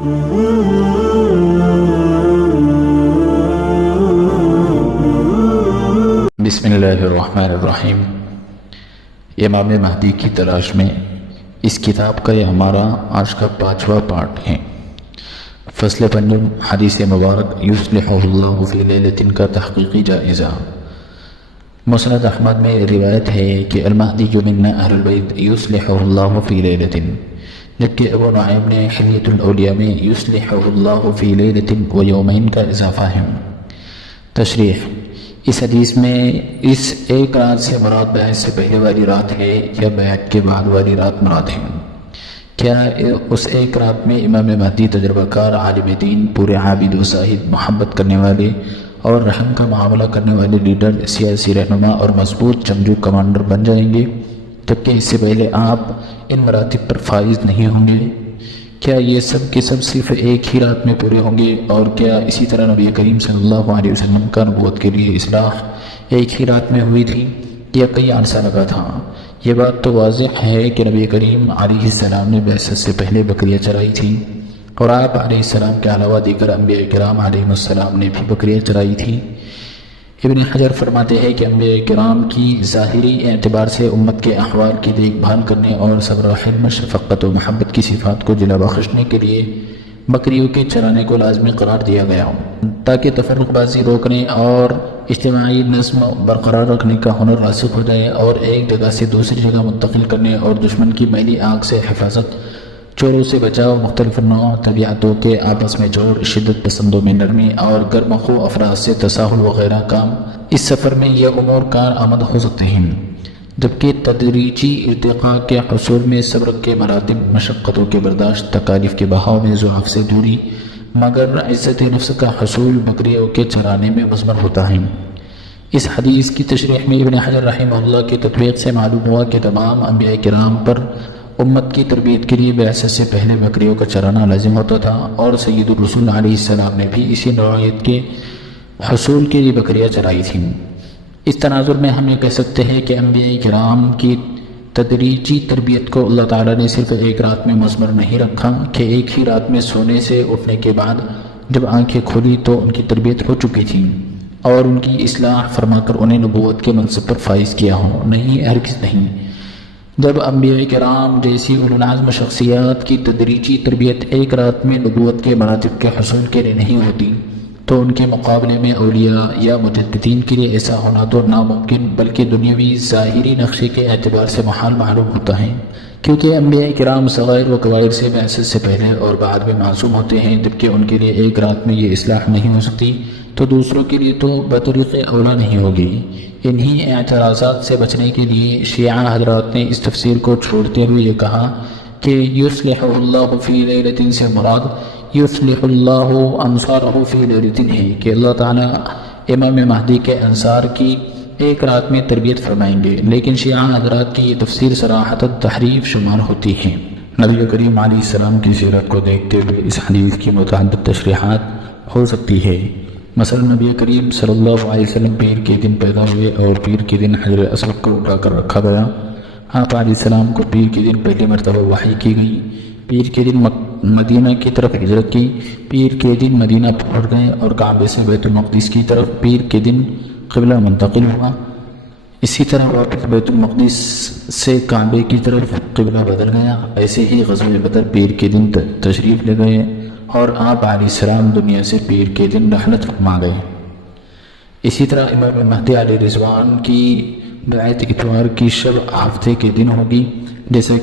بسم اللہ الرحمن الرحیم۔ امام مہدی کی تلاش میں اس کتاب کا یہ ہمارا آج کا 5واں پارٹ ہے۔ فصل پنجم، حدیث مبارک یصلحہ اللہ فی لیلۃ کا تحقیقی جائزہ۔ مسند احمد میں روایت ہے کہ المہدی منا اہل البیت یصلحہ اللہ فی لیلۃ، جبکہ ابو نعیم نے حلیۃ الاولیاء میں یصلحہ اللہ فی لیلۃ و یومین کا اضافہ ہے۔ تشریح: اس حدیث میں اس ایک رات سے مراد بیعت سے پہلے والی رات ہے یا بیعت کے بعد والی رات مراد ہے؟ کیا اس ایک رات میں امام مہدی تجربہ کار، عالم دین، پورے عابد و زاہد، محبت کرنے والے اور رحم کا معاملہ کرنے والے لیڈر، سیاسی رہنما اور مضبوط جنگجو کمانڈر بن جائیں گے، جبکہ اس سے پہلے آپ ان مراتب پر فائز نہیں ہوں گے؟ کیا یہ سب کے سب صرف ایک ہی رات میں پورے ہوں گے؟ اور کیا اسی طرح نبی کریم صلی اللہ علیہ وسلم کا نبوت کے لیے اصلاح ایک ہی رات میں ہوئی تھی یا کئی عرصہ لگا تھا؟ یہ بات تو واضح ہے کہ نبی کریم علیہ السلام نے بعثت سے پہلے بکریاں چرائی تھیں، اور آپ علیہ السلام کے علاوہ دیگر انبیاء کرام علیہ السلام نے بھی بکریاں چرائی تھیں۔ ابن حجر فرماتے ہیں کہ انبیاء کرام کی ظاہری اعتبار سے امت کے احوال کی دیکھ بھال کرنے اور صبر و حلم، شفقت و محبت کی صفات کو جلا بخشنے کے لیے بکریوں کے چرانے کو لازمی قرار دیا گیا تاکہ تفرق بازی روکنے اور اجتماعی نظم برقرار رکھنے کا ہنر راسخ ہو جائے، اور ایک جگہ سے دوسری جگہ منتقل کرنے اور دشمن کی میلی آنکھ سے حفاظت، چوروں سے بچاؤ، مختلف نوع طبیعتوں کے آپس میں جوڑ، شدت پسندوں میں نرمی اور گرم خو افراد سے تساہل وغیرہ کام اس سفر میں یہ امور کارآمد ہو سکتے ہیں، جبکہ تدریجی ارتقاء کے حصول میں صبر کے مراتب، مشقتوں کے برداشت، تکالیف کے بہاؤ میں ضعف سے دوری، مگر عزت نفس کا حصول بکریوں کے چرانے میں مضمر ہوتا ہے۔ اس حدیث کی تشریح میں ابن حجر رحمہ اللہ کی تطبیق سے معلوم ہوا کہ تمام انبیاء کرام پر امت کی تربیت کے لیے بعثت سے پہلے بکریوں کا چرانا لازم ہوتا تھا، اور سید الرسول علیہ السلام نے بھی اسی نوعیت کے حصول کے لیے بکریاں چرائی تھیں۔ اس تناظر میں ہم یہ کہہ سکتے ہیں کہ انبیاء کرام کی تدریجی تربیت کو اللہ تعالیٰ نے صرف ایک رات میں مضمر نہیں رکھا کہ ایک ہی رات میں سونے سے اٹھنے کے بعد جب آنکھیں کھلی تو ان کی تربیت ہو چکی تھی اور ان کی اصلاح فرما کر انہیں نبوت کے منصب پر فائز کیا ہو۔ نہیں، ہرگز نہیں۔ جب انبیاء کرام جیسی اولو العزم شخصیات کی تدریجی تربیت ایک رات میں نبوت کے مراتب کے حصول کے لیے نہیں ہوتی تو ان کے مقابلے میں اولیاء یا مجددین کے لیے ایسا ہونا تو ناممکن بلکہ دنیاوی ظاہری نقشے کے اعتبار سے محال معلوم ہوتا ہے، کیونکہ انبیاء کرام صغائر و کبائر سے بعثت سے پہلے اور بعد میں معصوم ہوتے ہیں، جبکہ ان کے لیے ایک رات میں یہ اصلاح نہیں ہو سکتی تو دوسروں کے لیے تو بطریق اولا نہیں ہوگی۔ انہی اعتراضات سے بچنے کے لیے شیعہ حضرات نے اس تفسیر کو چھوڑتے ہوئے یہ کہا کہ یصلح اللہ فی لیلۃ سے مراد یصلح اللہ انصارہ فی لیلۃ ہے کہ اللہ تعالیٰ امام مہدی کے انصار کی ایک رات میں تربیت فرمائیں گے، لیکن شیعہ حضرات کی یہ تفسیر صراحتاً تحریف شمار ہوتی ہے۔ نبی کریم علیہ السلام کی سیرت کو دیکھتے ہوئے اس حدیث کی متعدد تشریحات ہو سکتی ہے۔ مثلا نبی کریم صلی اللہ علیہ وسلم پیر کے دن پیدا ہوئے اور پیر کے دن حجر اسود کو اٹھا کر رکھا گیا۔ آپ علیہ السلام کو پیر کے دن پہلی مرتبہ وحی کی گئی، پیر کے دن مدینہ کی طرف ہجرت کی، پیر کے دن مدینہ پہنچ گئے اور کعبے سے بیت المقدس کی طرف پیر کے دن قبلہ منتقل ہوا۔ اسی طرح واپس بیت المقدس سے کعبے کی طرف قبلہ بدل گیا۔ ایسے ہی غزوہ بدر پیر کے دن تشریف لے گئے اور آپ علیہ السلام دنیا سے پیر کے دن رحلت فرما گئے۔ اسی طرح امام مہدی علیہ رضوان کی بیعت اتوار کی شب ہفتے کے دن ہوگی، جیسا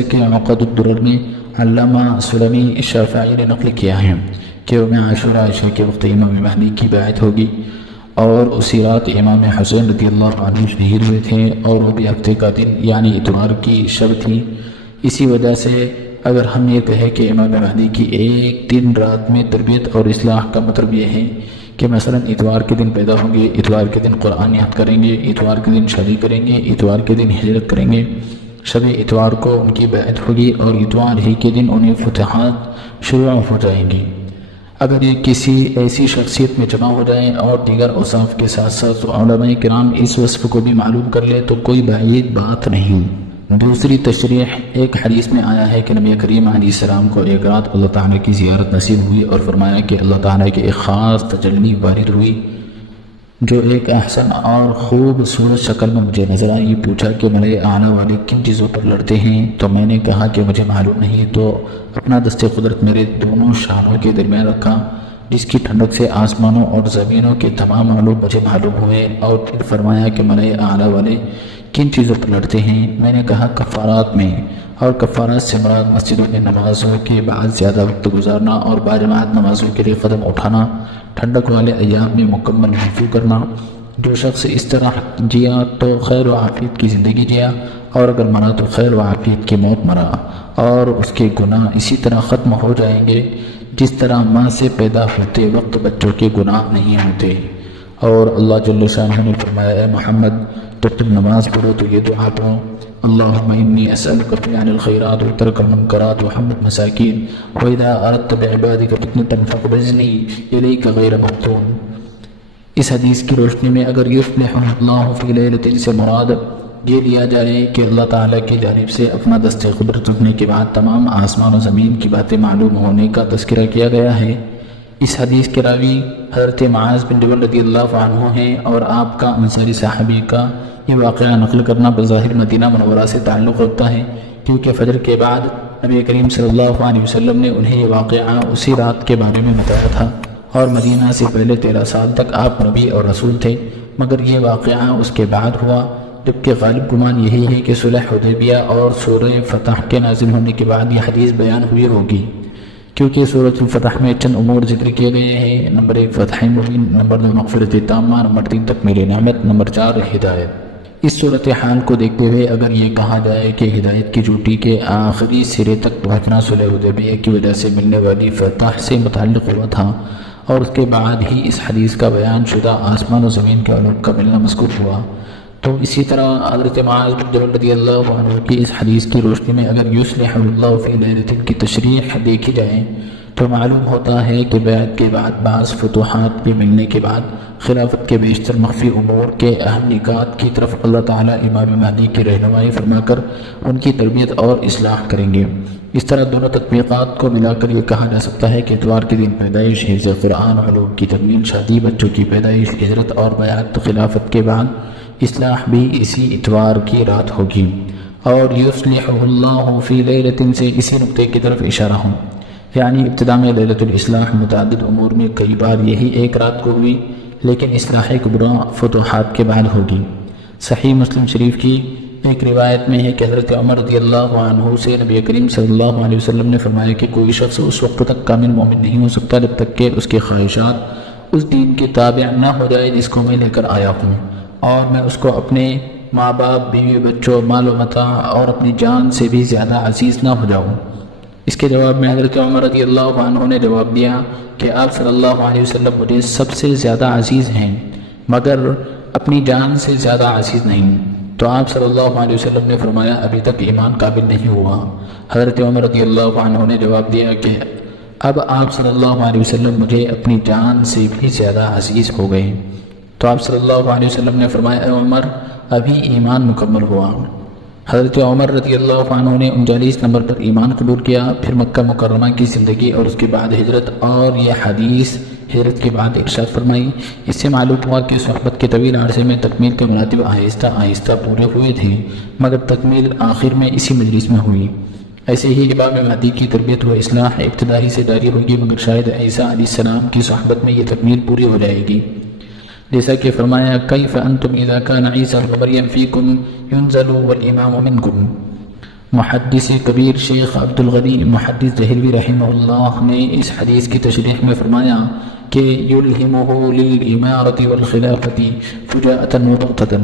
کہ عقد الدرر میں علامہ سلمی شافعی نے نقل کیا ہے کہ یوم عاشوراء عشاء کے وقت امام مہدی کی بیعت ہوگی، اور اسی رات امام حسین رضی اللہ عنہ شہید ہوئے تھے اور وہ بھی ہفتے کا دن یعنی اتوار کی شب تھی۔ اسی وجہ سے اگر ہم یہ کہیں کہ امام مہدی کی ایک دن رات میں تربیت اور اصلاح کا مطلب یہ ہے کہ مثلا اتوار کے دن پیدا ہوں گے، اتوار کے دن قرآن یاد کریں گے، اتوار کے دن شادی کریں گے، اتوار کے دن ہجرت کریں گے، شب اتوار کو ان کی بیعت ہوگی اور اتوار ہی کے دن انہیں فتوحات شروع ہو جائیں گی۔ اگر یہ کسی ایسی شخصیت میں جمع ہو جائیں اور دیگر اوصاف کے ساتھ ساتھ علماء کرام اس وصف کو بھی معلوم کر لیں تو کوئی بعید بات نہیں، دوسری تشریح، ایک حدیث میں آیا ہے کہ نبی کریم علیہ السلام کو ایک رات اللہ تعالیٰ کی زیارت نصیب ہوئی اور فرمایا کہ اللہ تعالیٰ کی ایک خاص تجلی وارد ہوئی جو ایک احسن اور خوبصورت شکل میں مجھے نظر آئی۔ پوچھا کہ ملائے اعلیٰ والے کن چیزوں پر لڑتے ہیں؟ تو میں نے کہا کہ مجھے معلوم نہیں، تو اپنا دست قدرت میرے دونوں شانوں کے درمیان رکھا، جس کی ٹھنڈک سے آسمانوں اور زمینوں کے تمام معلوم مجھے معلوم ہوئے، اور پھر فرمایا کہ ملائے اعلیٰ والے کن چیزوں پر لڑتے ہیں؟ میں نے کہا کفارات میں، اور کفارات سے مراد مسجدوں میں نمازوں کے بعد زیادہ وقت گزارنا اور باجماعت نمازوں کے لیے قدم اٹھانا، ٹھنڈک والے ایام میں مکمل وضو کرنا۔ جو شخص اس طرح جیا تو خیر و عافیت کی زندگی جیا، اور اگر مرا تو خیر و عافیت کی موت مرا، اور اس کے گناہ اسی طرح ختم ہو جائیں گے جس طرح ماں سے پیدا ہوتے وقت بچوں کے گناہ نہیں ہوتے۔ اور اللہ جل شانہ نے فرمایا اے محمد جب تم نماز پڑھو تو یہ دعا پڑھو، اللہم انی اسألک فعل الخیرات وترک المنکرات وحب المساکین واذا اردت بعبادک فتنة فاقبضنی الیک غیر مفتون۔ اس حدیث کی روشنی میں اگر یصلح اللہ فی لیلۃ سے مراد یہ لیا جائے کہ اللہ تعالیٰ کی جانب سے اپنا دست قدرت رکھنے کے بعد تمام آسمان و زمین کی باتیں معلوم ہونے کا تذکرہ کیا گیا ہے۔ اس حدیث کے راوی حضرت معاذ بن جبل رضی اللہ عنہ ہیں، اور آپ کا انصاری صحابی کا یہ واقعہ نقل کرنا بظاہر مدینہ منورہ سے تعلق رکھتا ہے، کیونکہ فجر کے بعد نبی کریم صلی اللہ علیہ وسلم نے انہیں یہ واقعہ اسی رات کے بارے میں بتایا تھا، اور مدینہ سے پہلے 13 سال تک آپ نبی اور رسول تھے، مگر یہ واقعہ اس کے بعد ہوا، جبکہ غالب گمان یہی ہے کہ صلح حدیبیہ اور سورہ فتح کے نازل ہونے کے بعد یہ حدیث بیان ہوئی ہوگی، کیونکہ سورۃ الفتح میں چند امور ذکر کیے گئے ہیں۔ نمبر 1 فتح مبین، نمبر 2 مغفرت تامہ، نمبر 3 تکمیل نعمت، نمبر 4 ہدایت۔ اس صورتحال کو دیکھتے ہوئے اگر یہ کہا جائے کہ ہدایت کی چوٹی کے آخری سرے تک پہنچنا صلح حدیبیہ کی وجہ سے ملنے والی فتح سے متعلق ہوا تھا، اور اس کے بعد ہی اس حدیث کا بیان شدہ آسمان و زمین کے علوم کا ملنا مذکور ہوا، تو اسی طرح حضرت معاذ بن جبل رضی اللہ عنہ کی اس حدیث کی روشنی میں اگر یصلح اللہ فی لیلۃ کی تشریح دیکھی جائے تو معلوم ہوتا ہے کہ بیعت کے بعد بعض فتوحات کے ملنے کے بعد خلافت کے بیشتر مخفی امور کے اہم نکات کی طرف اللہ تعالیٰ امام مہدی کی رہنمائی فرما کر ان کی تربیت اور اصلاح کریں گے۔ اس طرح دونوں تطبیقات کو ملا کر یہ کہا جا سکتا ہے کہ اتوار کے دن پیدائش، حفظ قرآن، علوم کی تکمیل، شادی، بچوں کی پیدائش، ہجرت اور بیعت خلافت کے بعد اصلاح بھی اسی اتوار کی رات ہوگی، اور یصلح اللہ فی لیلۃ سے اسی نقطے کی طرف اشارہ ہوں، یعنی ابتدا میں لیلۃ الاصلاح متعدد امور میں کئی بار یہی ایک رات کو ہوئی، لیکن اصلاح کبریٰ فتوحات کے بعد ہوگی۔ صحیح مسلم شریف کی ایک روایت میں ہے کہ حضرت عمر رضی اللہ عنہ سے نبی کریم صلی اللہ علیہ وسلم نے فرمایا کہ کوئی شخص اس وقت تک کامل مومن نہیں ہو سکتا جب تک کہ اس کے خواہشات اس دین کے تابع نہ ہو جائے جس کو میں لے کر آیا ہوں، اور میں اس کو اپنے ماں باپ، بیوی بچوں، مال و متاع اور اپنی جان سے بھی زیادہ عزیز نہ ہو جاؤں۔ اس کے جواب میں حضرت عمر رضی اللہ عنہ نے جواب دیا کہ آپ صلی اللہ علیہ وسلم مجھے سب سے زیادہ عزیز ہیں، مگر اپنی جان سے زیادہ عزیز نہیں۔ تو آپ صلی اللہ علیہ وسلم نے فرمایا ابھی تک ایمان قابل نہیں ہوا۔ حضرت عمر رضی اللہ عنہ نے جواب دیا کہ اب آپ صلی اللہ علیہ وسلم مجھے اپنی جان سے بھی زیادہ عزیز ہو گئے۔ تو آپ صلی اللہ علیہ وسلم نے فرمایا اے عمر ابھی ایمان مکمل ہوا۔ حضرت عمر رضی اللہ عنہ نے 39 نمبر پر ایمان قبول کیا، پھر مکہ مکرمہ کی زندگی اور اس کے بعد ہجرت، اور یہ حدیث ہجرت کے بعد ارشاد فرمائی۔ اس سے معلوم ہوا کہ صحبت کے طویل عرصے میں تکمیل کے مراتب آہستہ آہستہ پورے ہوئے تھے، مگر تکمیل آخر میں اسی مجلس میں ہوئی۔ ایسے ہی امام مہدی کی تربیت و اصلاح ابتدائی سے جاری ہوگی، مگر شاید عیسیٰ علیہ السلام کی صحبت میں یہ تکمیل پوری ہو جائے گی، جیسا کہ فرمایا کیف انتم اذا کان عیسیٰ ابن مریم فیکم ینزل والامام منکم۔ محدث کبیر شیخ عبد الغنی محدث دہلوی رحمہ اللہ نے اس حدیث کی تشریح میں فرمایا کہ یلہمہ للامارۃ والخلافۃ فجاءۃ وبغتۃ،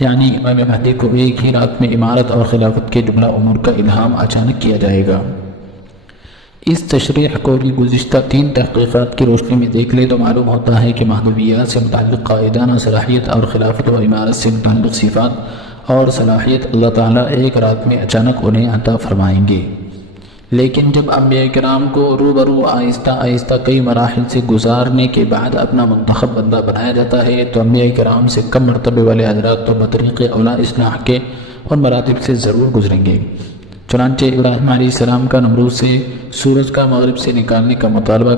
یعنی امام مہدی کو ایک ہی رات میں امارت اور خلافت کے جملہ امور کا الہام اچانک کیا جائے گا۔ اس تشریح کو بھی گزشتہ 3 تحقیقات کی روشنی میں دیکھ لے تو معلوم ہوتا ہے کہ مہدویات سے متعلق قائدانہ صلاحیت اور خلافت و امارت سے متعلق صفات اور صلاحیت اللہ تعالیٰ ایک رات میں اچانک انہیں عطا فرمائیں گے، لیکن جب انبیاء کرام کو روبرو آہستہ آہستہ کئی مراحل سے گزارنے کے بعد اپنا منتخب بندہ بنایا جاتا ہے تو انبیاء کرام سے کم مرتبے والے حضرات تو بطریق اولا اصلاح کے ان مراتب سے ضرور گزریں گے۔ چنانچہ ابراہیم علیہ السلام کا نمرود سے سورج کا مغرب سے نکالنے کا مطالبہ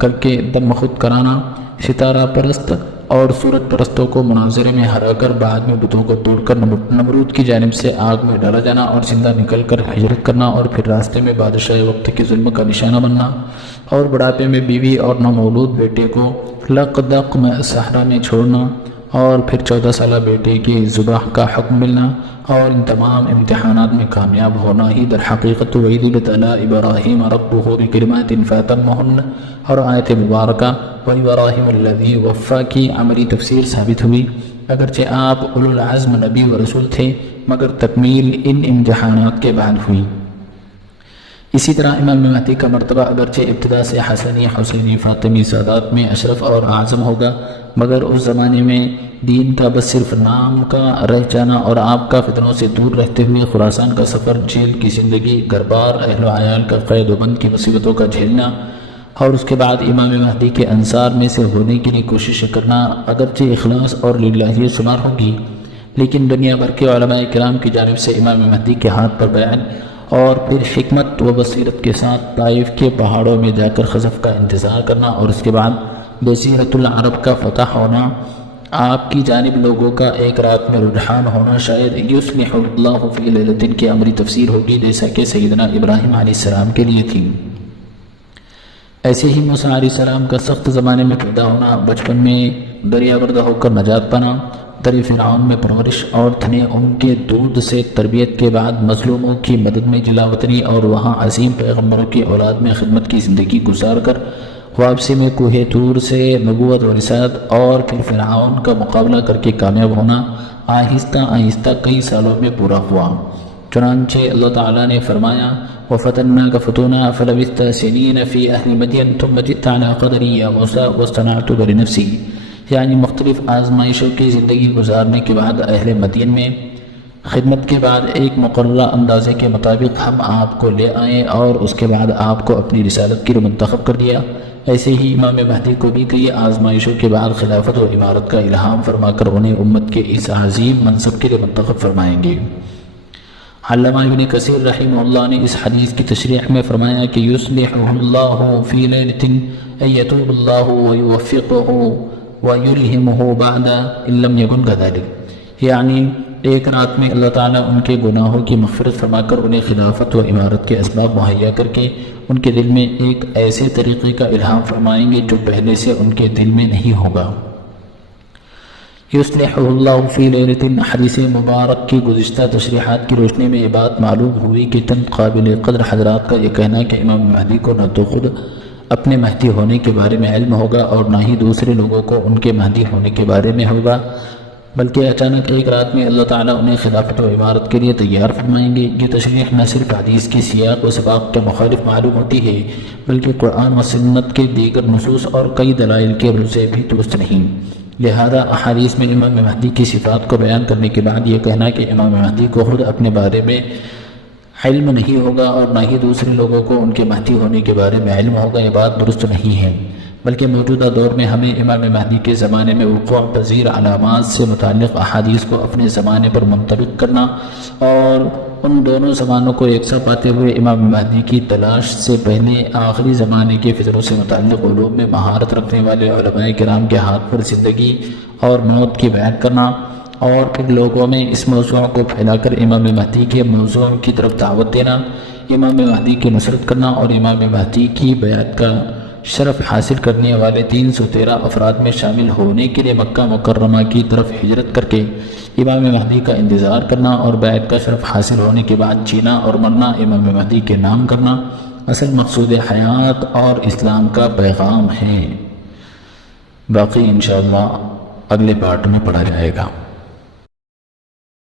کر کے دم خود کرانا، ستارہ پرست اور سورج پرستوں کو مناظرے میں ہرا کر بعد میں بتوں کو توڑ کر نمرود کی جانب سے آگ میں ڈالا جانا اور زندہ نکل کر ہجرت کرنا اور پھر راستے میں بادشاہ وقت کے ظلم کا نشانہ بننا اور بڑھاپے میں بیوی اور نومولود بیٹے کو لقدق میں صحرا میں چھوڑنا اور پھر 14 سالہ بیٹے کی ذبح کا حکم ملنا اور ان تمام امتحانات میں کامیاب ہونا ہی در حقیقت وعید ابتلیٰ ابراہیم ربہ بکلمات فاتمہن اور آیت مبارکہ وَإِبْرَاهِيمَ الَّذِي وَفَّىٰ کی عملی تفسیر ثابت ہوئی۔ اگرچہ آپ اولو العزم نبی و رسول تھے مگر تکمیل ان امتحانات کے بعد ہوئی۔ اسی طرح امام مہدی کا مرتبہ اگرچہ ابتدا سے حسنی حسینی فاطمی سادات میں اشرف اور اعظم ہوگا مگر اس زمانے میں دین کا بس صرف نام کا رہ جانا اور آپ کا فتنوں سے دور رہتے ہوئے خراسان کا سفر، جیل کی زندگی، گھر بار اہل و عیال کا قید و بند کی مصیبتوں کا جھیلنا اور اس کے بعد امام مہدی کے انصار میں سے ہونے کے لیے کوشش کرنا اگرچہ اخلاص اور للہیت شمار ہوگی لیکن دنیا بھر کے علماء کرام کی جانب سے امام مہدی کے ہاتھ پر بیعت اور پھر حکمت و بصیرت کے ساتھ طائف کے پہاڑوں میں جا کر خزف کا انتظار کرنا اور اس کے بعد جزیرۃ العرب کا فتح ہونا، آپ کی جانب لوگوں کا ایک رات میں رجحان ہونا شاید یصلح اللہ فی لیلۃ کی عملی تفسیر ہوگی جیسا کہ سیدنا ابراہیم علیہ السلام کے لیے تھی۔ ایسے ہی موسیٰ علیہ السلام کا سخت زمانے میں پیدا ہونا، بچپن میں دریا گردہ ہو کر نجات پانا، در فرعون میں پرورش اور تھنے ان کے دودھ سے تربیت کے بعد مظلوموں کی مدد میں جلاوطنی اور وہاں عظیم پیغمبروں کی اولاد میں خدمت کی زندگی گزار کر واپسی میں کوہ طور سے نبوت و رسالت اور پھر فرعون کا مقابلہ کر کے کامیاب ہونا آہستہ آہستہ کئی سالوں میں پورا ہوا۔ چنانچہ اللہ تعالیٰ نے فرمایا وَفَتَنَّاكَ فُتُونًا فَلَبِثْتَ سِنِينَ فِي أَهْلِ مَدْيَنَ ثُمَّ جِئْتَ عَلَىٰ قَدَرٍ يَا مُوسَىٰ وَاصْطَنَعْتُكَ لِنَفْسِي، یعنی مختلف آزمائشوں کی زندگی گزارنے کے بعد اہل مدین میں خدمت کے بعد ایک مقررہ اندازے کے مطابق ہم آپ کو لے آئے اور اس کے بعد آپ کو اپنی رسالت کے لیے منتخب کر دیا۔ ایسے ہی امام مہدی کو بھی کئی آزمائشوں کے بعد خلافت و امارت کا الہام فرما کر انہیں امت کے اس عظیم منصب کے لیے منتخب فرمائیں گے۔ علامہ ابن کثیر رحمہ اللہ نے اس حدیث کی تشریح میں فرمایا کہ یصلحہ اللہ فی لیلۃ ان یتوب اللہ ویوفقہ ویلہمہ بعد ان لم یکن کذلک، یعنی ایک رات میں اللہ تعالیٰ ان کے گناہوں کی مغفرت فرما کر انہیں خلافت و امارت کے اسباب مہیا کر کے ان کے دل میں ایک ایسے طریقے کا الہام فرمائیں گے جو پہلے سے ان کے دل میں نہیں ہوگا۔ یصلحہ اللہ فی لیلۃ، حدیث مبارک کی گزشتہ تشریحات کی روشنی میں یہ بات معلوم ہوئی کہ چند قابل قدر حضرات کا یہ کہنا کہ امام مہدی کو نہ تو خود اپنے مہدی ہونے کے بارے میں علم ہوگا اور نہ ہی دوسرے لوگوں کو ان کے مہدی ہونے کے بارے میں ہوگا، بلکہ اچانک ایک رات میں اللہ تعالیٰ انہیں خلافت و عمارت کے لیے تیار فرمائیں گے۔ یہ تشریح نہ صرف حدیث کی سیاق و سباق کے مخالف معلوم ہوتی ہے بلکہ قرآن و سنت کے دیگر نصوص اور کئی دلائل کے روح سے بھی درست نہیں۔ لہذا احادیث میں امام مہدی کی صفات کو بیان کرنے کے بعد یہ کہنا کہ امام مہدی کو خود اپنے بارے میں علم نہیں ہوگا اور نہ ہی دوسرے لوگوں کو ان کے مہدی ہونے کے بارے میں علم ہوگا، یہ بات درست نہیں ہے، بلکہ موجودہ دور میں ہمیں امام مہدی کے زمانے میں وقوع پذیر علامات سے متعلق احادیث کو اپنے زمانے پر منطبق کرنا اور ان دونوں زمانوں کو یکساں پاتے ہوئے امام مہدی کی تلاش سے پہلے آخری زمانے کے فطروں سے متعلق علوم میں مہارت رکھنے والے علماء کرام کے ہاتھ پر زندگی اور موت کی بیان کرنا اور پھر لوگوں میں اس موضوع کو پھیلا کر امام مہدی کے موضوع کی طرف دعوت دینا، امام مہدی کی نصرت کرنا اور امام مہدی کی بیعت کا شرف حاصل کرنے والے 313 افراد میں شامل ہونے کے لیے مکہ مکرمہ کی طرف ہجرت کر کے امام مہدی کا انتظار کرنا اور بیعت کا شرف حاصل ہونے کے بعد جینا اور مرنا امام مہدی کے نام کرنا اصل مقصود حیات اور اسلام کا پیغام ہے۔ باقی انشاءاللہ اگلے پارٹ میں پڑھا جائے گا۔